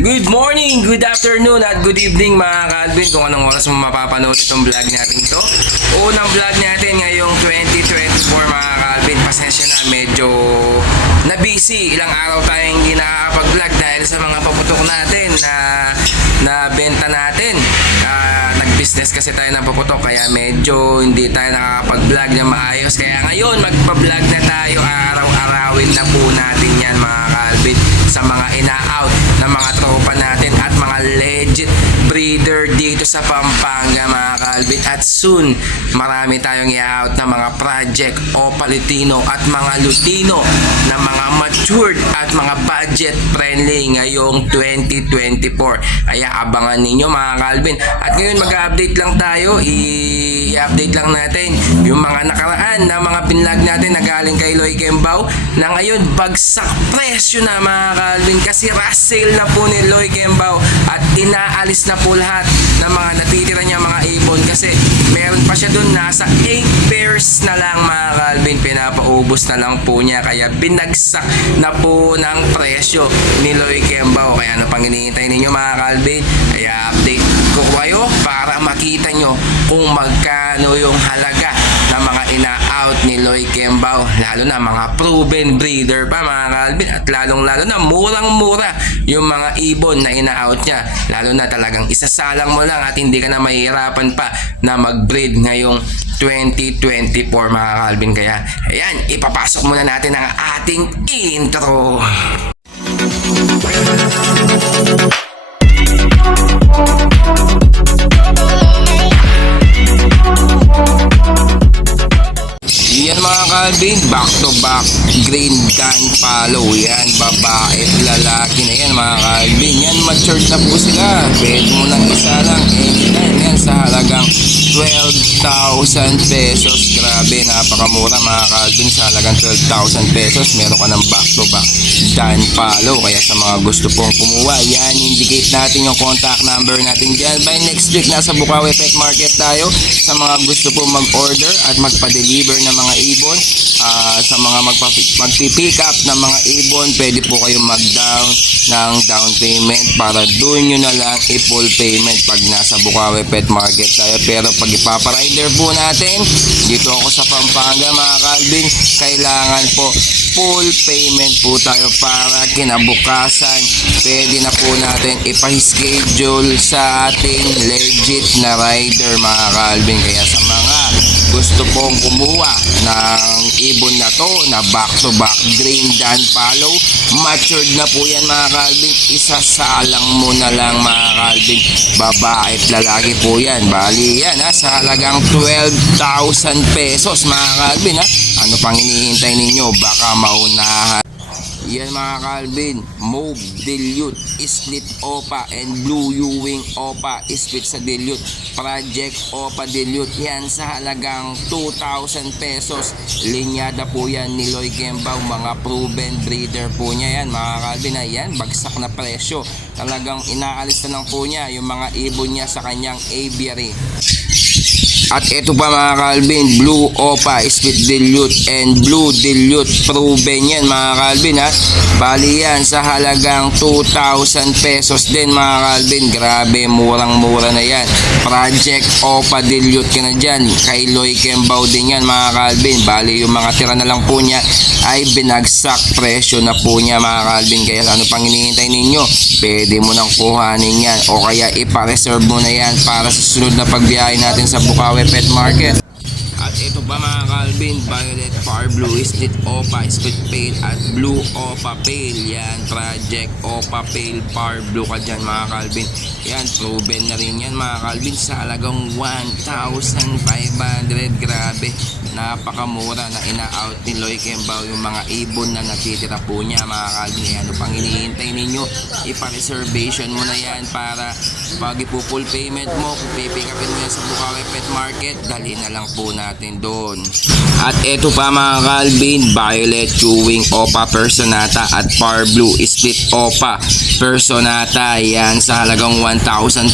Good morning, good afternoon, at good evening mga Calvin. Kung anong oras mo mapapanood itong vlog natin ito. Unang vlog natin ngayong 2024 mga Calvin. Pasensya na, medyo na-busy. Ilang araw tayong hindi nakakapag-vlog dahil sa mga paputok natin na benta natin. Nag-business kasi tayo ng paputok kaya medyo hindi tayo nakakapag-vlog na maayos. Kaya ngayon magpa-vlog na tayo. Araw-arawin na po natin yan mga Calvin sa mga ina-out na mga tropa natin at mga legit breeder dito sa Pampanga mga Calvin. At soon marami tayong i-out na mga project Opa Lutino at mga Lutino na mga matured at mga budget friendly ngayong 2024. Kaya abangan ninyo mga Calvin. At ngayon mag-update lang tayo, i-update lang natin yung mga nakaraan na mga binlog natin na galing kay Loy Kembao na ngayon bagsak presyo na mga Calvin kasi resale na po ni Loy Kembao at inaalis na po lahat ng mga natitira niya mga ibon kasi meron pa siya dun nasa 8 pairs na lang mga Calvin, pinapaubos na lang po niya kaya binagsak na po ng presyo ni Loy Kembao. Kaya ano pang hinihintay ninyo mga Calvin? Kaya update ko kayo para makita nyo kung magkano yung halaga ng mga ina-out ni Loy Kembao, lalo na mga proven breeder pa mga Calvin, at lalong lalo na murang-mura yung mga ibon na ina-out niya, lalo na talagang isasalang mo lang at hindi ka na mahihirapan pa na mag-breed ngayong 2024 mga Calvin. Kaya ayan, ipapasok muna natin ang ating intro. Yan mga Calvin, back to back green gun follow. Yan, babae at lalaki na yan mga Calvin. Yan, matured na po sila. Pwede mo nang isa lang anytime. Yan sa halagang 12,000 pesos. Grabe, napakamura mga Calvin. Sa halagang 12,000 pesos meron ka ng back to back gun follow. Kaya sa mga gusto pong kumuha, yan, indicate natin yung contact number natin dyan. By next week, nasa Bukawi Pet Market tayo. Sa mga gusto pong mag-order at magpa-deliver ng mga ibon, sa mga magpipick up ng mga ibon, pwede po kayong mag-down ng down payment para doon nyo na lang i-full payment pag nasa Bukawi Pet Market tayo. Pero pag ipaparider po natin dito ako sa Pampanga mga Calvin, kailangan po full payment po tayo para kinabukasan pwede na po natin ipa-schedule sa ating legit na rider mga Calvin. Kaya sa mga gusto pong kumuha ng ibon na to na back to back green dan follow, matured na po yan mga Calvin, isasalang mo na lang mga Calvin, babae at lalaki po yan. Bali yan sa halagang 12,000 pesos mga Calvin Ano pang hinihintay ninyo? Baka maunahan. Yan mga Calvin, Mauve Dilute, Split Opa and Blue Ewing Opa, split sa Dilute, Project Opa Dilute. Yan sa halagang 2,000 pesos. Linyada po yan ni Loy Kembao, mga proven breeder po niya yan mga Calvin. Ayan, bagsak na presyo. Talagang inaalis na lang po niya yung mga ibon niya sa kanyang aviary. At ito pa mga Calvin, Blue Opa, Split Dilute and Blue Dilute, proven yan mga Calvin Bali yan sa halagang 2,000 pesos din mga Calvin. Grabe, murang-mura na yan. Project Opa Dilute ka na dyan. Kay Loy Kembao din yan mga Calvin. Bali yung mga tira na lang po niya ay binagsak presyo na po niya mga Calvin. Kaya ano pang hinihintay ninyo? Pwede mo nang kuhanin yan o kaya ipa-reserve mo na yan para sa susunod na pagbiyahe natin sa Bukawi Pet Market. At ito pa mga Calvin, Violet Far Blue, Split Opa, Split Pale at Blue Opa Pale. Yan, Project Opa Pale Far Blue ka dyan mga Calvin. Yan, proven na rin yan mga Calvin sa halagang 1,500. Grabe, napakamura na ina-out ni Loy Kembao yung mga ibon na natitira po niya mga Calvin. Ano pang hinihintay ninyo? Ipa-reservation mo na yan para pag ipo-full payment mo, kung pipick upin mo yan sa Bukawi Pet Market, dali na lang po natin doon. At ito pa mga Calvin, Violet Ewing Opa Personata at Far Blue Split Opa Personata. Yan sa halagang 1,500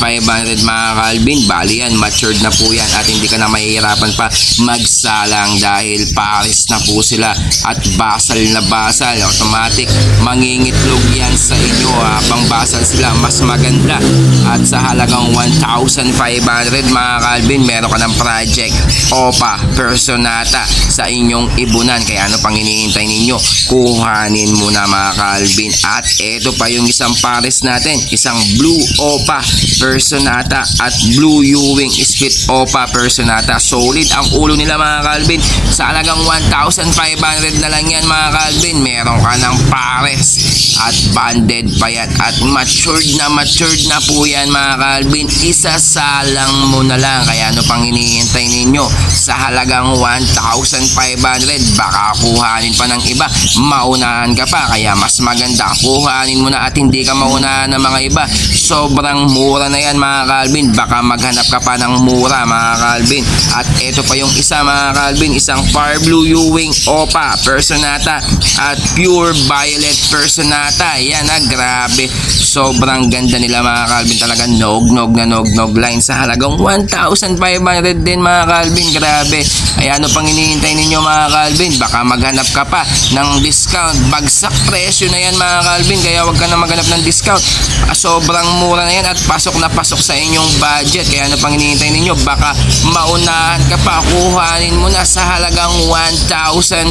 mga Calvin. Bali yan, matured na po yan at hindi ka na mahihirapan pa magsala salang dahil pares na po sila at basal na basal. Automatic mangingitlog yan sa inyo. Habang basal sila, mas maganda. At sa halagang 1,500 mga Calvin, meron ka ng project Opa Personata sa inyong ibunan. Kaya ano pang hinihintay ninyo? Kuhanin mo na mga Calvin. At eto pa yung isang pares natin, isang Blue Opa Personata at Blue Ewing Split Opa Personata. Solid ang ulo nila mga Calvin. Sa halagang 1,500 na lang yan mga Calvin, meron ka ng pares at banded pa yan at matured na po yan mga Calvin. Isasalang mo na lang. Kaya ano pang hinihintay ninyo? Sa halagang 1,500 baka kuhanin pa ng iba, maunahan ka pa. Kaya mas maganda kuhanin mo na at hindi ka maunahan ng mga iba. Sobrang mura na yan mga Calvin. Baka maghanap ka pa ng mura mga Calvin. At ito pa yung isa mga Calvin, isang Far Blue Ewing Opa Personata at Pure Violet Personata. Yan grabe. Sobrang ganda nila mga Calvin. Talaga nog line sa halagang 1,500 din mga Calvin. Grabe. Ay ano pang hinihintay ninyo mga Calvin? Baka maghanap ka pa ng discount. Bagsak presyo na yan mga Calvin. Kaya wag ka na maghanap ng discount. Sobrang mura na yan at pasok na pasok sa inyong budget. Kaya ano pang hinihintay ninyo? Baka maunahan ka pa. Kuhanin mo na sa halagang 1,500.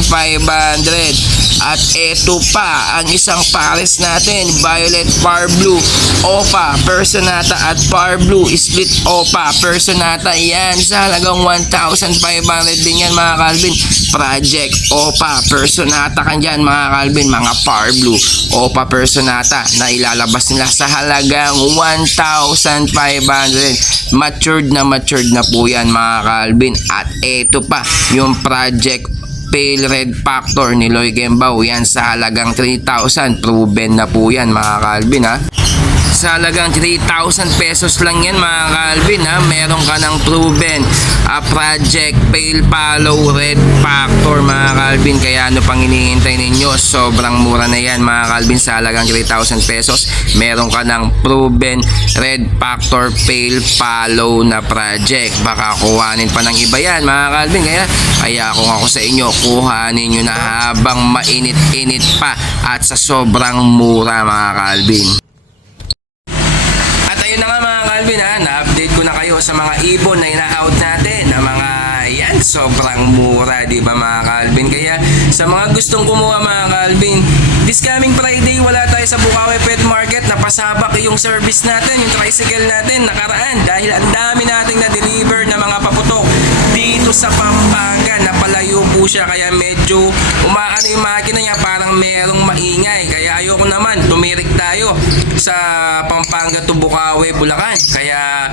At eto pa ang isang pares natin, Violet Far Blue Opa Personata at Far Blue Split Opa Personata. Yan sa halagang 1,500 din yan mga Calvin. Project Opa Personata kan dyan mga Calvin. Mga Far Blue Opa Personata na ilalabas nila sa halagang 1,500. Matured na po yan mga Calvin. At eto pa yung Project Pale Red Factor ni Loy Gembao. Yan sa halagang 3,000. Proven na po yan mga Calvin sa halagang 3,000 pesos lang yan mga Calvin meron ka ng proven Project Pale Palo Red Factor mga Calvin. Kaya ano pang hinihintay ninyo? Sobrang mura na yan mga Calvin. Sa halagang 3,000 pesos meron ka ng proven Red Factor Pale Palo na project. Baka kuhanin pa ng iba yan mga Calvin. Kaya kung ako sa inyo, kuhanin nyo na habang mainit-init pa at sa sobrang mura mga Calvin. Ayun na nga mga Calvin na-update ko na kayo sa mga ibon na ina-out natin na mga yan, sobrang mura di ba mga Calvin. Kaya sa mga gustong kumuha mga Calvin, this coming Friday wala tayo sa Bukawi Pet Market. Napasabak yung service natin, yung tricycle natin nakaraan dahil ang dami nating na-deliver na mga paputok dito sa Pampanga. Napalayo po siya kaya medyo umaano yung makina niya, parang merong maingay. Kaya ayoko naman, tumirik tayo sa Pampanga to Bukawi, Bulacan. Kaya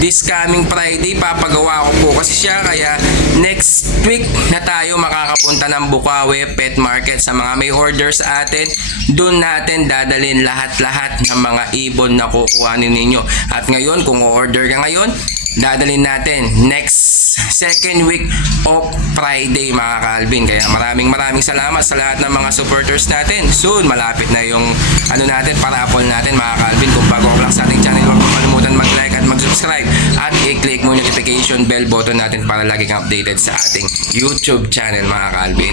this coming Friday papagawa ko po kasi siya. Kaya next week na tayo makakapunta ng Bukawi Pet Market. Sa mga may order sa atin, doon natin dadalhin lahat-lahat ng mga ibon na kukuhanin ninyo. At ngayon, kung order ka ngayon, dadalhin natin next second week of Friday mga Calvin. Kaya maraming salamat sa lahat ng mga supporters natin. Soon malapit na yung natin, para-apple natin mga Calvin. Kung bago ka lang sa ating channel, huwag kalimutan mag-like at mag-subscribe at i-click mo yung notification bell button natin para lagi kang updated sa ating YouTube channel mga Calvin.